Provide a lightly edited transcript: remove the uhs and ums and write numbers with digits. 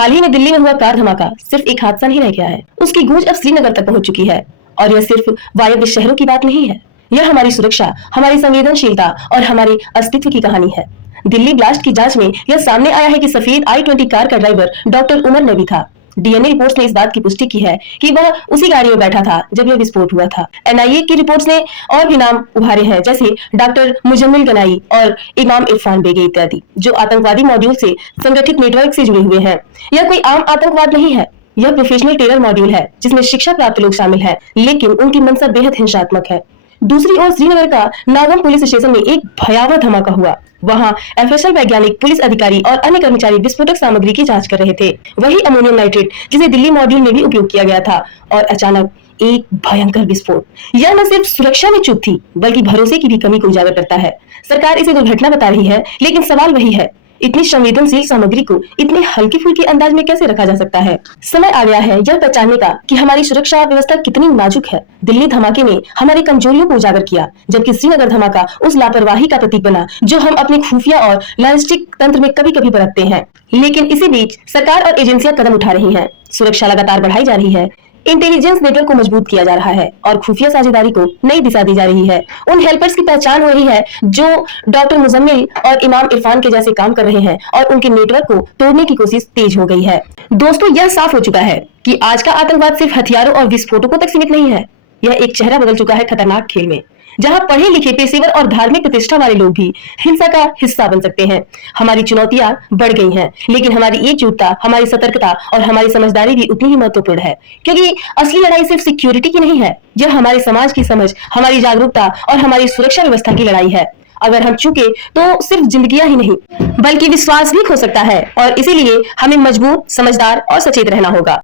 हाल ही में दिल्ली में हुआ कार धमाका सिर्फ एक हादसा नहीं रह गया है, उसकी गूंज अब श्रीनगर तक पहुंच चुकी है। और यह सिर्फ वायव्य शहरों की बात नहीं है, यह हमारी सुरक्षा, हमारी संवेदनशीलता और हमारे अस्तित्व की कहानी है। दिल्ली ब्लास्ट की जांच में यह सामने आया है कि सफेद i20 कार का ड्राइवर डॉक्टर उमर नबी था। डीएनए रिपोर्ट्स ने इस बात की पुष्टि की है कि वह उसी गाड़ी में बैठा था जब यह विस्फोट हुआ था। एनआईए की रिपोर्ट्स ने और भी नाम उभारे हैं, जैसे डॉक्टर मुजम्मिल गनाई और इमाम इरफान बेगे इत्यादि, जो आतंकवादी मॉड्यूल से संगठित नेटवर्क से जुड़े हुए हैं। यह कोई आम आतंकवाद नहीं है, यह प्रोफेशनल टेरर मॉड्यूल है जिसमें शिक्षा प्राप्त लोग शामिल हैं, लेकिन उनकी मंशा बेहद हिंसात्मक है। दूसरी ओर श्रीनगर का नागम पुलिस स्टेशन में एक भयावह धमाका हुआ। वहां एफएसएल वैज्ञानिक, पुलिस अधिकारी और अन्य कर्मचारी विस्फोटक सामग्री की जांच कर रहे थे, वही अमोनियम नाइट्रेट जिसे दिल्ली मॉड्यूल में भी उपयोग किया गया था। और अचानक एक भयंकर विस्फोट। यह न सिर्फ सुरक्षा में चूक थी, बल्कि भरोसे की भी कमी को उजागर करता है। सरकार इसे दुर्घटना बता रही है, लेकिन सवाल वही है, इतनी संवेदनशील सामग्री को इतने हल्के फुल्के अंदाज में कैसे रखा जा सकता है। समय आ गया है यह पहचानने का कि हमारी सुरक्षा व्यवस्था कितनी नाजुक है। दिल्ली धमाके ने हमारी कमजोरियों को उजागर किया, जबकि श्रीनगर धमाका उस लापरवाही का प्रतीक बना जो हम अपने खुफिया और लॉजिस्टिक तंत्र में कभी कभी बरतते हैं। लेकिन इसी बीच सरकार और एजेंसियां कदम उठा रही हैं, सुरक्षा लगातार बढ़ाई जा रही है, इंटेलिजेंस नेटवर्क को मजबूत किया जा रहा है और खुफिया साझेदारी को नई दिशा दी जा रही है। उन हेल्पर्स की पहचान हो रही है जो डॉक्टर मुजम्मिल और इमाम इरफान के जैसे काम कर रहे हैं, और उनके नेटवर्क को तोड़ने की कोशिश तेज हो गई है। दोस्तों, यह साफ हो चुका है कि आज का आतंकवाद सिर्फ हथियारों और विस्फोटकों तक सीमित नहीं है। यह एक चेहरा बदल चुका है खतरनाक खेल में, जहां पढ़े लिखे, पेशेवर और धार्मिक प्रतिष्ठा वाले लोग भी हिंसा का हिस्सा बन सकते हैं। हमारी चुनौतियां बढ़ गई हैं, लेकिन हमारी एकजुटता, हमारी सतर्कता और हमारी समझदारी भी उतनी ही महत्वपूर्ण है, क्योंकि असली लड़ाई सिर्फ सिक्योरिटी की नहीं है, यह हमारे समाज की समझ, हमारी जागरूकता और हमारी सुरक्षा व्यवस्था की लड़ाई है। अगर हम चूके तो सिर्फ जिंदगियां ही नहीं, बल्कि विश्वास भी खो सकता है, और इसीलिए हमें मजबूत, समझदार और सचेत रहना होगा।